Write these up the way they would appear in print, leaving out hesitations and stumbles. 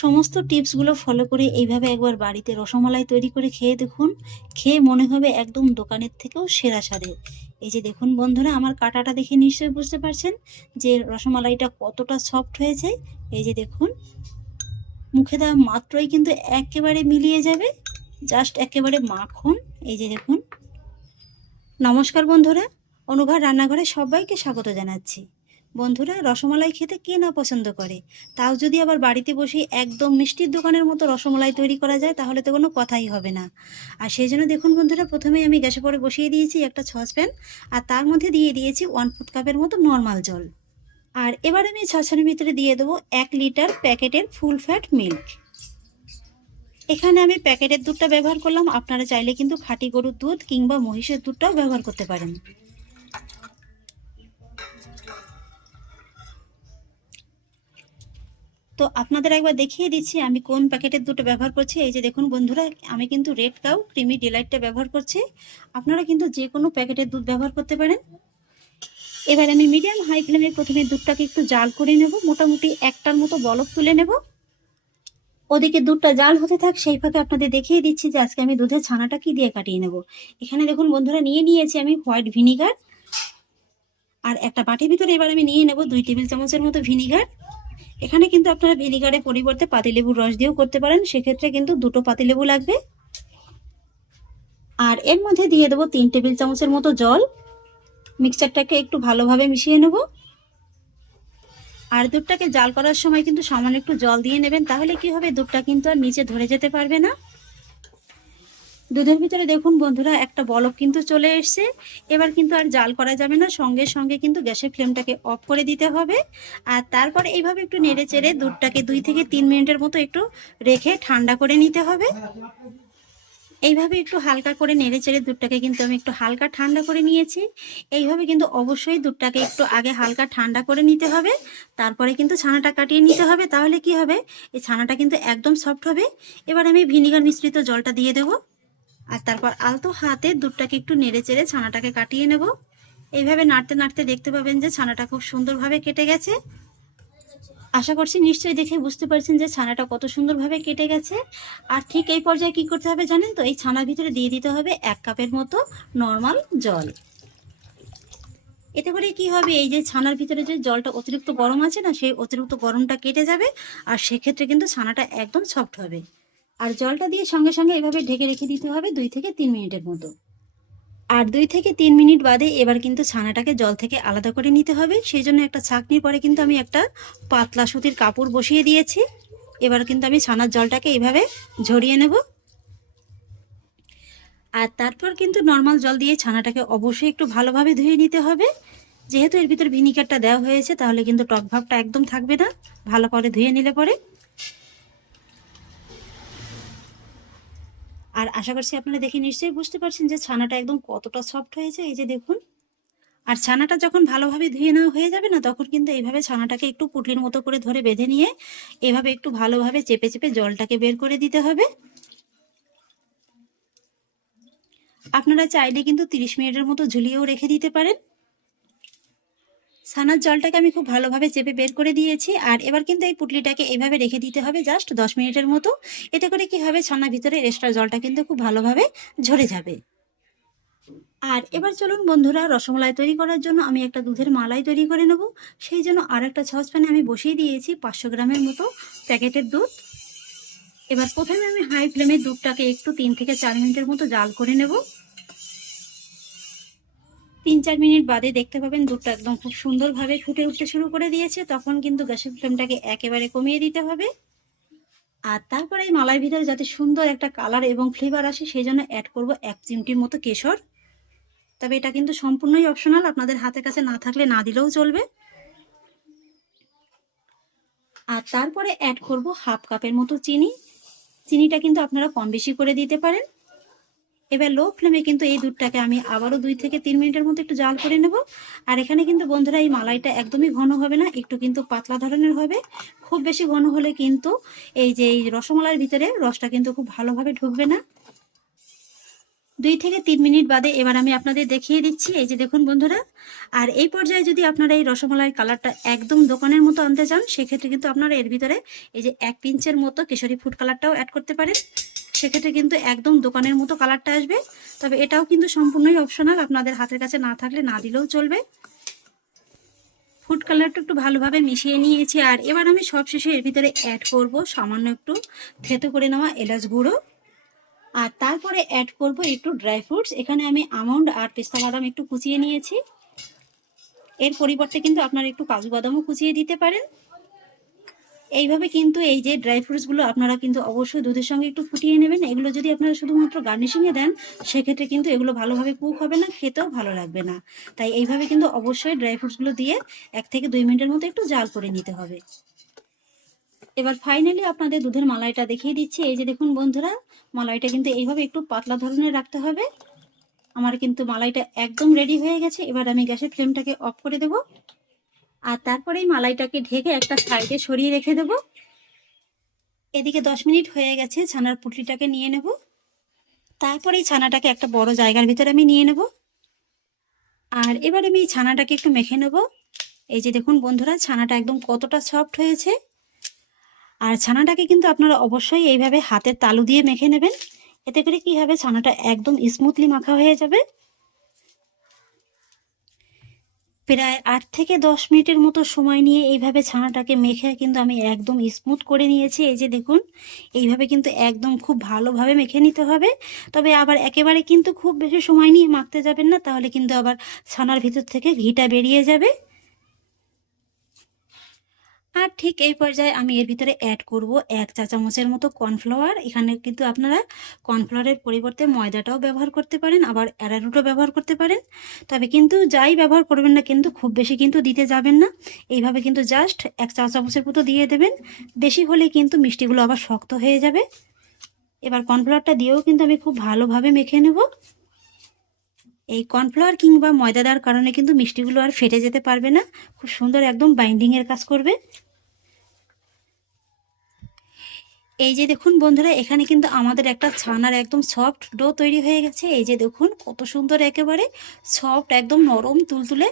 সমস্ত টিপসগুলো ফলো করে এইভাবে একবার বাড়িতে রসমালাই তৈরি করে খেয়ে দেখুন। খেয়ে মনে হবে একদম দোকানের থেকেও সেরা স্বাদের। এই যে দেখুন বন্ধুরা, আমার কাটাটা দেখে নিশ্চয়ই বুঝতে পারছেন যে রসমালাইটা কতটা সফট হয়েছে। এই যে দেখুন, মুখে দেওয়া মাত্রই কিন্তু একেবারে মিলিয়ে যাবে, জাস্ট একেবারে মাখন। এই যে দেখুন। নমস্কার বন্ধুরা, অনুঘার রান্নাঘরে সবাইকে স্বাগত জানাচ্ছি। বন্ধুরা, রসমালাই খেতে কে না পছন্দ করে, তাও যদি আবার বাড়িতে বসে একদম মিষ্টির দোকানের মতো রসমালাই তৈরি করা যায় তাহলে তো কোনো কথাই হবে না। আর সেই জন্য দেখুন বন্ধুরা, প্রথমেই আমি গ্যাসে পরে বসিয়ে দিয়েছি একটা সসপ্যান, আর তার মধ্যে দিয়ে দিয়েছি 1/4 কাপের মতো নর্মাল জল। আর এবার আমি সসপ্যানের ভিতরে দিয়ে দেবো 1 লিটার প্যাকেটের ফুল ফ্যাট মিল্ক। এখানে আমি প্যাকেটের দুধটা ব্যবহার করলাম, আপনারা চাইলে কিন্তু খাঁটি গরুর দুধ কিংবা মহিষের দুধটাও ব্যবহার করতে পারেন। তো আপনাদের একবার দেখিয়ে দিচ্ছি আমি কোন প্যাকেটের দুধটা ব্যবহার করছি। এই যে দেখুন বন্ধুরা, আমি কিন্তু রেড কাউ ক্রিমি ডিলাইটটা ব্যবহার করছি। আপনারা কিন্তু যে কোনো প্যাকেটের দুধ ব্যবহার করতে পারেন। এবার আমি মিডিয়াম হাই ফ্লেমে প্রথমে দুধটাকে একটু জাল করে নেব, মোটামুটি একটার মতো বলক তুলে নেব। ওদিকে দুধটা জাল হতে থাক, সেই ফাঁকে আপনাদের দেখিয়ে দিচ্ছি যে আজকে আমি দুধের ছানাটা কি দিয়ে কাটিয়ে নেব। এখানে দেখুন বন্ধুরা, নিয়েছি আমি হোয়াইট ভিনিগার, আর একটা বাটির ভিতরে এবার আমি নিয়ে নেব 2 টেবিল চামচের মতো ভিনিগার। এখানে কিন্তু আপনারা ভিনিগারের পরিবর্তে পাতিলেবুর রস দিয়েও করতে পারেন, সেক্ষেত্রে কিন্তু 2টো পাতিলেবু লাগবে। আর এর মধ্যে দিয়ে দেবো 3 টেবিল চামচের মতো জল। মিক্সচারটাকে একটু ভালোভাবে মিশিয়ে নেব। আর দুধটাকে জাল করার সময় কিন্তু সামান্য একটু জল দিয়ে নেবেন, তাহলে কি হবে, দুধটা কিন্তু আর নিচে ধরে যেতে পারবে না। দুধের ভিতরে দেখুন বন্ধুরা, একটা বলক কিন্তু চলে এসছে। এবার কিন্তু আর জাল করা যাবে না, সঙ্গে সঙ্গে কিন্তু গ্যাসের ফ্লেমটাকে অফ করে দিতে হবে। আর তারপরে এইভাবে একটু নেড়ে চেড়ে দুধটাকে 2 থেকে 3 মিনিটের মতো একটু রেখে ঠান্ডা করে নিতে হবে। এইভাবে একটু হালকা করে নেড়ে চেড়ে দুধটাকে কিন্তু আমি একটু হালকা ঠান্ডা করে নিয়েছি। এইভাবে কিন্তু অবশ্যই দুধটাকে একটু আগে হালকা ঠান্ডা করে নিতে হবে, তারপরে কিন্তু ছানাটা কাটিয়ে নিতে হবে। তাহলে কি হবে, এই ছানাটা কিন্তু একদম সফট হবে। এবার আমি ভিনিগার মিশ্রিত জলটা দিয়ে দেবো, আর তারপর আলতো হাতে দুধটাকে একটু নেড়ে চেড়ে ছানাটাকে কাটিয়ে নেব। এইভাবে নাড়তে নাড়তে দেখতে পাবেন যে ছানাটা খুব সুন্দরভাবে কেটে গেছে। আশা করছি নিশ্চয়ই দেখে বুঝতে পারছেন যে ছানাটা কত সুন্দরভাবে কেটে গেছে। আর ঠিক এই পর্যায়ে কি করতে হবে জানেন তো, এই ছানার ভিতরে দিয়ে দিতে হবে 1 কাপের মতো নর্মাল জল। এতে করে কি হবে, এই যে ছানার ভিতরে যে জলটা অতিরিক্ত গরম আছে না, সেই অতিরিক্ত গরমটা কেটে যাবে, আর সেক্ষেত্রে কিন্তু ছানাটা একদম সফট হবে। আর জলটা দিয়ে সঙ্গে সঙ্গে এভাবে ঢেকে রেখে দিতে হবে 2 থেকে 3 মিনিটের মতো। আর 2 থেকে 3 মিনিট বাদে এবার কিন্তু ছানাটাকে জল থেকে আলাদা করে নিতে হবে। সেই জন্য একটা ছাঁকনির পরে কিন্তু আমি একটা পাতলা সুতির কাপড় বসিয়ে দিয়েছি। এবার কিন্তু আমি ছানার জলটাকে এইভাবে ঝরিয়ে নেব। আর তারপর কিন্তু নর্মাল জল দিয়ে ছানাটাকে অবশ্যই একটু ভালোভাবে ধুয়ে নিতে হবে। যেহেতু এর ভিতর ভিনিগারটা দেওয়া হয়েছে, তাহলে কিন্তু টক ভাবটা একদম থাকবে না, ভালো করে ধুয়ে নিলে পরে। আর আশা করছি আপনারা দেখে নিশ্চয়ই বুঝতে পারছেন যে ছানাটা একদম কতটা সফট হয়েছে। এই যে দেখুন। আর ছানাটা যখন ভালোভাবে ধুয়ে নেওয়া হয়ে যাবে না, তখন কিন্তু এইভাবে ছানাটাকে একটু পুঁটলির মতো করে ধরে বেঁধে নিয়ে এভাবে একটু ভালোভাবে চেপে চেপে জলটাকে বের করে দিতে হবে। আপনারা চাইলে কিন্তু 30 মিনিটের মতো ঝুলিয়েও রেখে দিতে পারেন। ছানার জলটাকে আমি খুব ভালোভাবে চেপে বের করে দিয়েছি। আর এবার কিন্তু এই পুঁটলিটাকে এইভাবে রেখে দিতে হবে জাস্ট 10 মিনিটের মতো। এতে করে কি হবে, ছানার ভিতরে এক্সট্রা জলটা কিন্তু খুব ভালোভাবে ঝরে যাবে। আর এবার চলুন বন্ধুরা, রসমালাই তৈরি করার জন্য আমি একটা দুধের মালাই তৈরি করে নেব। সেই জন্য আর একটা সসপ্যানে আমি বসিয়ে দিয়েছি 500 গ্রামের মতো প্যাকেটের দুধ। এবার প্রথমে আমি হাই ফ্লেমে দুধটাকে একটু 3 থেকে 4 মিনিটের মতো জাল করে নেব। 3-4 মিনিট বাদে দেখতে পাবেন দুধটা একদম খুব সুন্দরভাবে ফুটে উঠতে শুরু করে দিয়েছে। তখন কিন্তু গ্যাসের ফ্লেমটাকে একেবারে কমিয়ে দিতে হবে। আর তারপরে এই মালাইয়ের ভিতরে যাতে সুন্দর একটা কালার এবং ফ্লেভার আসে, সেই জন্য অ্যাড করব 1 চিমটির মতো কেশর। তবে এটা কিন্তু সম্পূর্ণই অপশনাল, আপনাদের হাতের কাছে না থাকলে না দিলেও চলবে। আর তারপরে অ্যাড করব 1/2 কাপের মতো চিনি। চিনিটা কিন্তু আপনারা কম বেশি করে দিতে পারেন। এবার লো ফ্লেমে কিন্তু এই দুধটাকে আমি আবারও 2 থেকে 3 মিনিটের মতো একটু জাল করে নেব। আর এখানে কিন্তু বন্ধুরা, এই মালাইটা একদমই ঘন হবে না, একটু কিন্তু পাতলা ধরনের হবে। খুব বেশি ঘন হলে কিন্তু এই যে এই রসমালাইয়ের ভিতরে রসটা কিন্তু খুব ভালোভাবে ঢুকবে না। 2 থেকে 3 মিনিট বাদে এবার আমি আপনাদের দেখিয়ে দিচ্ছি। এই যে দেখুন বন্ধুরা, আর এই পর্যায়ে যদি আপনারা এই রসমালাইয়ের কালারটা একদম দোকানের মতো আনতে চান, সেক্ষেত্রে কিন্তু আপনারা এর ভিতরে এই যে 1 পিঞ্চের মতো কেশরী ফুড কালারটাও অ্যাড করতে পারেন। সেক্ষেত্রে কিন্তু একদম দোকানের মতো কালারটা আসবে। তবে এটাও কিন্তু সম্পূর্ণই অপশনাল, আপনাদের হাতের কাছে না থাকলে না দিলেও চলবে। ফুড কালারটা একটু ভালোভাবে মিশিয়ে নিয়েছি। আর এবার আমি সবশেষে এর ভিতরে অ্যাড করব সামান্য একটু থেতো করে নেওয়া এলাচ গুঁড়ো, আর তারপরে অ্যাড করব একটু ড্রাই ফ্রুটস। এখানে আমি আমন্ড আর পেস্তা বাদাম একটু কুচিয়ে নিয়েছি। এর পরিবর্তে কিন্তু আপনারা একটু কাজু বাদামও কুচিয়ে দিতে পারেন। এইভাবে কিন্তু এই যে ড্রাই ফ্রুটসগুলো আপনারা কিন্তু অবশ্যই দুধের সঙ্গে একটু ফুটিয়ে নেবেন। এগুলো যদি আপনারা শুধুমাত্র গার্নিশিংয়ে দেন, সেক্ষেত্রে কিন্তু এগুলো ভালোভাবে কুক হবে না, খেতেও ভালো লাগবে না। তাই এইভাবে কিন্তু অবশ্যই ড্রাই ফ্রুটসগুলো দিয়ে 1 থেকে 2 মিনিটের মতো একটু জাল করে নিতে হবে। এবার ফাইনালি আপনাদের দুধের মালাইটা দেখিয়ে দিচ্ছি। এই যে দেখুন বন্ধুরা, মালাইটা কিন্তু এইভাবে একটু পাতলা ধরনের রাখতে হবে। আমার কিন্তু মালাইটা একদম রেডি হয়ে গেছে। এবার আমি গ্যাসের ফ্লেমটাকে অফ করে দেব, আর তারপরে এই মালাইটাকে ঢেকে একটা সাইডে সরিয়ে রেখে দেব। এদিকে 10 মিনিট হয়ে গেছে, ছানার পুটলিটাকে নিয়ে নেব। তারপরে এই ছানাটাকে একটা বড় জায়গার ভিতরে আমি নিয়ে নেব, আর এবার আমি এই ছানাটাকে একটু মেখে নেব। এই যে দেখুন বন্ধুরা, ছানাটা একদম কতটা সফট হয়েছে। আর ছানাটাকে কিন্তু আপনারা অবশ্যই এইভাবে হাতের তালু দিয়ে মেখে নেবেন। এতে করে কি হবে, ছানাটা একদম স্মুথলি মাখা হয়ে যাবে। প্রায় 8 থেকে 10 মিনিটের মতো সময় নিয়ে এইভাবে ছানাটাকে মেখে কিন্তু আমি একদম স্মুথ করে নিয়েছি। এই যে দেখুন, এইভাবে কিন্তু একদম খুব ভালোভাবে মেখে নিতে হবে। তবে আবার একেবারে কিন্তু খুব বেশি সময় নিয়ে মাখতে যাবেন না, তাহলে কিন্তু আবার ছানার ভিতর থেকে ঘিটা বেরিয়ে যাবে। আর ঠিক এই পর্যায়ে আমি এর ভিতরে অ্যাড করব 1 চা চামচের মতো কর্নফ্লাওয়ার। এখানে কিন্তু আপনারা কর্নফ্লাওয়ারের পরিবর্তে ময়দাটাও ব্যবহার করতে পারেন, আবার অ্যারারুটও ব্যবহার করতে পারেন। তবে কিন্তু যাই ব্যবহার করবেন না, কিন্তু খুব বেশি কিন্তু দিতে যাবেন না। এইভাবে কিন্তু জাস্ট 1 চা চামচের মতো দিয়ে দেবেন। বেশি হলে কিন্তু মিষ্টিগুলো আবার শক্ত হয়ে যাবে। এবার কর্নফ্লাওয়ারটা দিয়েও কিন্তু আমি খুব ভালোভাবে মেখে নেব। এই কর্নফ্লাওয়ার কিংবা ময়দা দেওয়ার কারণে কিন্তু মিষ্টিগুলো আর ফেটে যেতে পারবে না, খুব সুন্দর একদম বাইন্ডিংয়ের কাজ করবে। এই যে দেখুন বন্ধুরা, এখানে কিন্তু আমাদের একটা ছানার একদম সফট ডো তৈরি হয়ে গেছে। এই যে দেখুন কত সুন্দর, একেবারে সফট, একদম নরম তুলতুলে।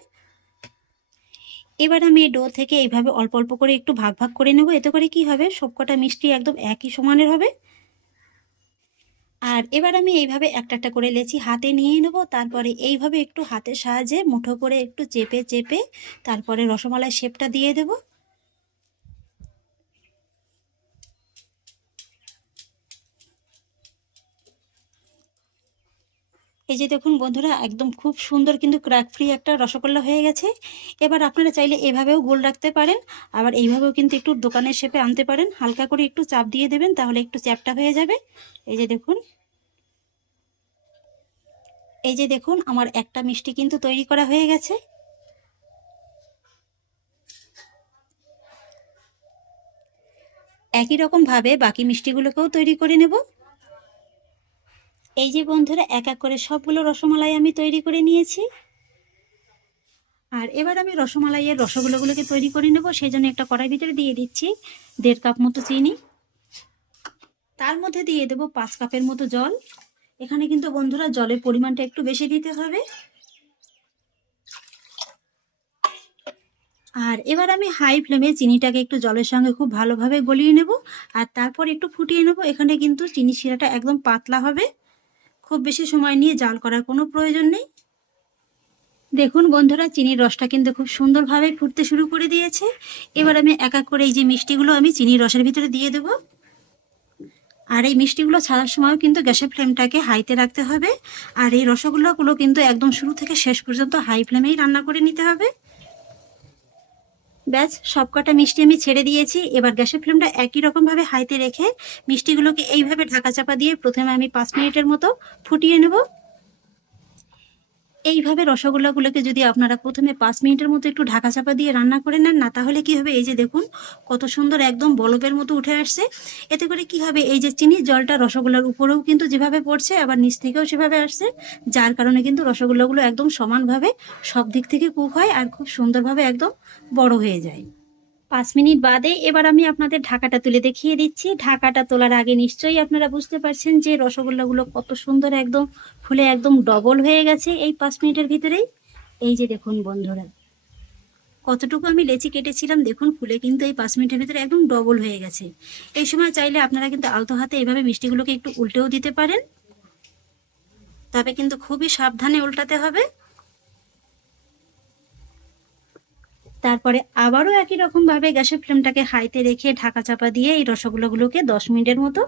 এবার আমি এই ডো থেকে এইভাবে অল্প অল্প করে একটু ভাগ ভাগ করে নেব। এতে করে কি হবে, সবকটা মিষ্টি একদম একই সমানের হবে। আর এবার আমি এইভাবে একটা একটা করে লেচি হাতে নিয়ে নেব। তারপরে এইভাবে একটু হাতের সাহায্যে মুঠো করে একটু চেপে চেপে তারপরে রসমালাই শেপটা দিয়ে দেব। এই যে দেখুন বন্ধুরা, একদম খুব সুন্দর কিন্তু ক্র্যাক ফ্রি একটা রসগোল্লা হয়ে গেছে। এবার আপনারা চাইলে এভাবেও গোল রাখতে পারেন, আবার এইভাবেও কিন্তু একটু দোকানের শেপে আনতে পারেন। হালকা করে একটু চাপ দিয়ে দেবেন, তাহলে একটু চ্যাপটা হয়ে যাবে। এই যে দেখুন, এই যে দেখুন আমার একটা মিষ্টি কিন্তু তৈরি করা হয়ে গেছে। একই রকম ভাবে বাকি মিষ্টিগুলোকেও তৈরি করে নেব। এই যে বন্ধুরা, এক এক করে সবগুলো রসমালাই আমি তৈরি করে নিয়েছি। আর এবার আমি রসমালাইয়ের রসগোল্লাগুলোকে তৈরি করে নেব। সেই জন্য একটা কড়াই ভিতরে দিয়ে দিচ্ছি 1.5 কাপ মতো চিনি। তার মধ্যে দিয়ে দেব 5 কাপের মতো জল। এখানে কিন্তু বন্ধুরা জলের পরিমাণটা একটু বেশি দিতে হবে। আর এবার আমি হাই ফ্লেমে চিনিটাকে একটু জলের সঙ্গে খুব ভালোভাবে গলিয়ে নেব, আর তারপর একটু ফুটিয়ে নেব। এখানে কিন্তু চিনি শিরাটা একদম পাতলা হবে, খুব বেশি সময় নিয়ে জাল করার কোনো প্রয়োজন নেই। দেখুন বন্ধুরা, চিনির রসটা কিন্তু খুব সুন্দরভাবে ফুটতে শুরু করে দিয়েছে। এবার আমি এক এক করে এই যে মিষ্টিগুলো আমি চিনির রসের ভিতরে দিয়ে দেব। আর এই মিষ্টিগুলো ছাড়ার সময়ও কিন্তু গ্যাসের ফ্লেমটাকে হাইতে রাখতে হবে। আর এই রসগোল্লাগুলো কিন্তু একদম শুরু থেকে শেষ পর্যন্ত হাই ফ্লেমেই রান্না করে নিতে হবে। ব্যাস, সবকটা মিষ্টি আমি ছেড়ে দিয়েছি। এবার গ্যাসের ফ্লেমটা একই রকমভাবে হাইতে রেখে মিষ্টিগুলোকে এইভাবে ঢাকা চাপা দিয়ে প্রথমে আমি 5 মিনিটের মতো ফুটিয়ে নেব। এইভাবে রসগোল্লাগুলোকে যদি আপনারা প্রথমে 5 মিনিটের মতো একটু ঢাকা চাপা দিয়ে রান্না করে নেন না, তাহলে কি হবে, এই যে দেখুন কত সুন্দর একদম বলবের মতো উঠে আসছে। এতে করে কি হবে, এই যে চিনির জলটা রসগোল্লার উপরেও কিন্তু যেভাবে পড়ছে, আবার নিচ থেকেও সেভাবে আসছে, যার কারণে কিন্তু রসগোল্লাগুলো একদম সমানভাবে সব দিক থেকে কুক হয় আর খুব সুন্দরভাবে একদম বড় হয়ে যায়। 5 মিনিট বাদে এবার আমি আপনাদের ঢাকাটা তুলে দেখিয়ে দিচ্ছি। ঢাকাটা তোলার আগে নিশ্চয়ই আপনারা বুঝতে পারছেন যে রসগোল্লাগুলো কত সুন্দর একদম ফুলে একদম ডবল হয়ে গেছে এই 5 মিনিটের ভিতরেই। এই যে দেখুন বন্ধুরা, কতটুকু আমি লেচি কেটেছিলাম, দেখুন ফুলে কিন্তু এই 5 মিনিটের ভিতরে একদম ডবল হয়ে গেছে। এই সময় চাইলে আপনারা কিন্তু আলতো হাতে এইভাবে মিষ্টিগুলোকে একটু উল্টেও দিতে পারেন, তবে কিন্তু খুবই সাবধানে উল্টাতে হবে। তারপরে আবারও একই রকম ভাবে গ্যাসের ফ্লেমটাকে হাইতে রেখে ঢাকা চাপা দিয়ে এই রসগোল্লাগুলোকে 10 মিনিটের মতো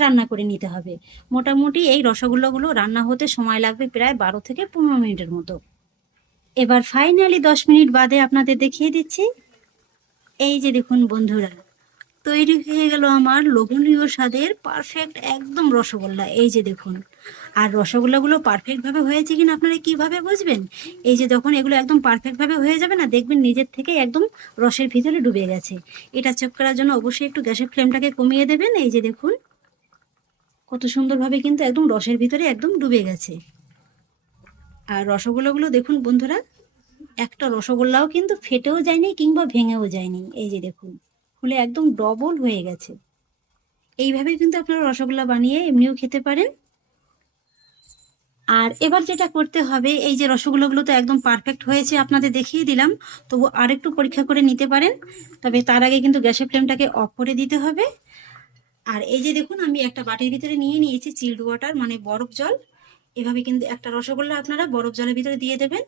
রান্না করে নিতে হবে। মোটামুটি এই রসগোল্লাগুলো রান্না হতে সময় লাগবে প্রায় 12 থেকে 15 মিনিটের মতো। এবার ফাইনালি 10 মিনিট বাদে আপনাদের দেখিয়ে দিচ্ছি। এই যে দেখুন বন্ধুরা, তৈরি হয়ে গেল আমার লোভনীয় স্বাদের পারফেক্ট একদম রসগোল্লা। এই যে দেখুন, আর রসগোল্লাগুলো পারফেক্ট ভাবে হয়েছে কিনা আপনারা কিভাবে বুঝবেন? এই যে যখন এগুলো একদম পারফেক্ট ভাবে হয়ে যাবে না, দেখবেন নিজের থেকে একদম রসের ভিতরে ডুবে গেছে। এটা চেক করার জন্য অবশ্যই একটু গ্যাসের ফ্লেমটাকে কমিয়ে দেবেন। এই যে দেখুন কত সুন্দরভাবে কিন্তু একদম রসের ভিতরে একদম ডুবে গেছে। আর রসগোল্লাগুলো দেখুন বন্ধুরা, একটা রসগোল্লাও কিন্তু ফেটেও যায়নি কিংবা ভেঙেও যায়নি। এই যে দেখুন ফুলে একদম ডবল হয়ে গেছে। এইভাবে কিন্তু আপনারা রসগোল্লা বানিয়ে এমনিও খেতে পারেন। আর এবার যেটা করতে হবে, এই যে রসগোল্লাগুলো তো একদম পারফেক্ট হয়েছে আপনাদের দেখিয়ে দিলাম, তবু আরেকটু পরীক্ষা করে নিতে পারেন, তবে তার আগে কিন্তু গ্যাসের ফ্লেমটাকে অফ করে দিতে হবে। আর এই যে দেখুন আমি একটা বাটির ভিতরে নিয়ে নিয়েছি চিল্ড ওয়াটার মানে বরফ জল। এভাবে কিন্তু একটা রসগোল্লা আপনারা বরফ জলের ভিতরে দিয়ে দেবেন।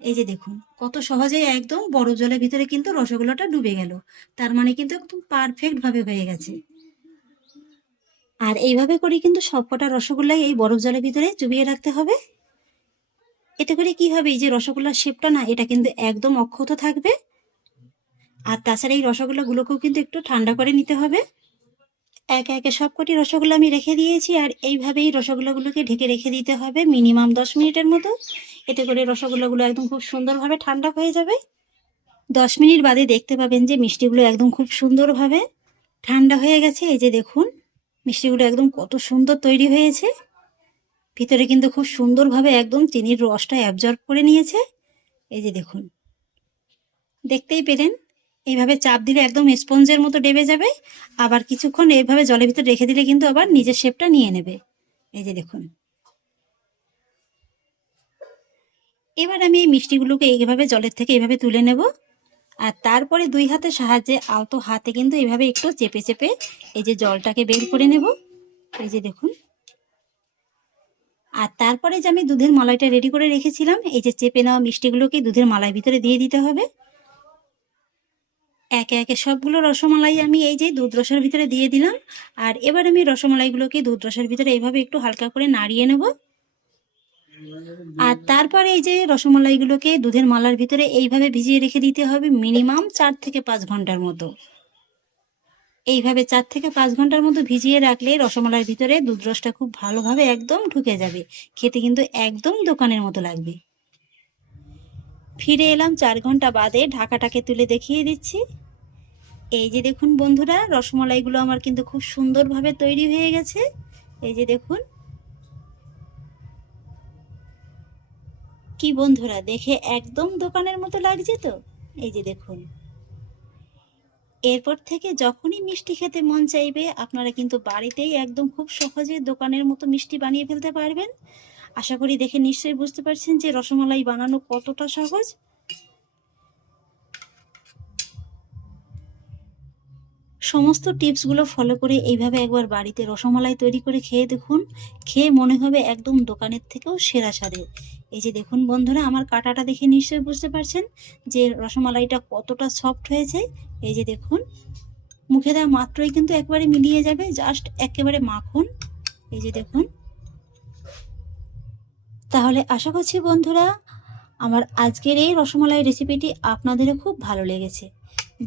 এই যে দেখুন কত সহজেই একদম বরফ জলের ভিতরে কিন্তু রসগোল্লাটা ডুবে গেল, তার মানে কিন্তু একদম পারফেক্ট ভাবে হয়ে গেছে। আর এইভাবে করে কিন্তু সবকটা রসগোল্লাই এই বরফ জলের ভিতরে চুবিয়ে রাখতে হবে। এতে করে কি হবে, এই যে রসগোল্লার শেপটা না, এটা কিন্তু একদম অক্ষত থাকবে। আর তাছাড়া এই রসগোল্লাগুলোকেও কিন্তু একটু ঠান্ডা করে নিতে হবে। একে একে সবকটি রসগোল্লা আমি রেখে দিয়েছি, আর এইভাবেই রসগোল্লাগুলোকে ঢেকে রেখে দিতে হবে মিনিমাম 10 মিনিটের মতো। এতে করে রসগোল্লাগুলো একদম খুব সুন্দরভাবে ঠান্ডা হয়ে যাবে। 10 মিনিট বাদে দেখতে পাবেন যে মিষ্টিগুলো একদম খুব সুন্দরভাবে ঠান্ডা হয়ে গেছে। এই যে দেখুন মিষ্টিগুলো একদম কত সুন্দর তৈরি হয়েছে। ভিতরে কিন্তু খুব সুন্দরভাবে একদম চিনির রসটা অ্যাবজর্ব করে নিয়েছে। এই যে দেখুন, দেখতেই পেলেন এইভাবে চাপ দিলে একদম স্পঞ্জের মতো ডেবে যাবে। আবার কিছুক্ষণ এইভাবে জলের ভিতর রেখে দিলে কিন্তু আবার নিজের শেপটা নিয়ে নেবে। এই যে দেখুন, এবার আমি এই মিষ্টিগুলোকে এইভাবে জলের থেকে এইভাবে তুলে নেব। আর তারপরে 2 হাতের সাহায্যে আলতো হাতে কিন্তু এইভাবে একটু চেপে চেপে এই যে জলটাকে বের করে নেব। এই যে দেখুন, আর তারপরে যে আমি দুধের মালাইটা রেডি করে রেখেছিলাম, এই যে চেপে নেওয়া মিষ্টিগুলোকে দুধের মালাই ভিতরে দিয়ে দিতে হবে। একে একে সবগুলো রসমালাই আমি এই যে দুধ রসের ভিতরে দিয়ে দিলাম। আর এবার আমি রসমালাইগুলোকে দুধ রসের ভিতরে এইভাবে একটু হালকা করে নাড়িয়ে নেব। আর তারপরে এই যে রসমালাইগুলোকে দুধের মালার ভিতরে এইভাবে ভিজিয়ে রেখে দিতে হবে মিনিমাম 4 থেকে 5 ঘন্টার মতো। এইভাবে 4 থেকে 5 ঘন্টার মতো ভিজিয়ে রাখলে রসমালাইয়ের ভিতরে দুধ রসটা খুব ভালোভাবে একদম ঢুকে যাবে। খেতে কিন্তু একদম দোকানের মতো লাগবে। ফিরে এলাম 4 ঘন্টা বাদে, ঢাকাটাকে তুলে দেখিয়ে দিচ্ছি। এই যে দেখুন বন্ধুরা, রসমালাইগুলো আমার কিন্তু খুব সুন্দরভাবে তৈরি হয়ে গেছে। এই যে দেখুন, কি বন্ধুরা দেখে একদম দোকানের মতো লাগছে তো। এই যে দেখুন, এরপর থেকে যখনই মিষ্টি খেতে মন চাইবে আপনারা কিন্তু বাড়িতেই একদম খুব সহজে দোকানের মতো মিষ্টি বানিয়ে ফেলতে পারবেন। আশা করি দেখে নিশ্চয়ই বুঝতে পারছেন যে রসমালাই বানানো কতটা সহজ। সমস্ত টিপসগুলো ফলো করে এইভাবে একবার বাড়িতে রসমালাই তৈরি করে খেয়ে দেখুন, খেয়ে মনে হবে একদম দোকানের থেকেও সেরা স্বাদের। এই যে দেখুন বন্ধুরা, আমার কাটাটা দেখে নিশ্চয়ই বুঝতে পারছেন যে রসমালাইটা কতটা সফট হয়েছে। এই যে দেখুন, মুখে দেওয়া মাত্রই কিন্তু একবারে মিলিয়ে যাবে, জাস্ট একেবারে মাখন। এই যে দেখুন, তাহলে আশা করছি বন্ধুরা আমার আজকের এই রসমালাই রেসিপিটি আপনাদেরও খুব ভালো লেগেছে।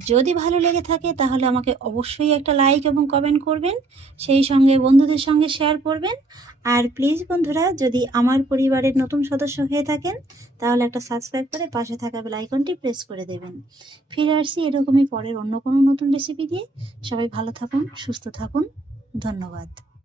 যদি ভালো লেগে থাকে তাহলে আমাকে অবশ্যই একটা লাইক এবং কমেন্ট করবেন, সেই সঙ্গে বন্ধুদের সঙ্গে শেয়ার করবেন। আর প্লিজ বন্ধুরা, যদি আমার পরিবারের নতুন সদস্য হয়ে থাকেন তাহলে একটা সাবস্ক্রাইব করে পাশে থাকা বেল আইকনটি প্রেস করে দেবেন। ফিরে আসছি এরকমই পরের অন্য কোনো নতুন রেসিপি দিয়ে। সবাই ভালো থাকুন, সুস্থ থাকুন, ধন্যবাদ।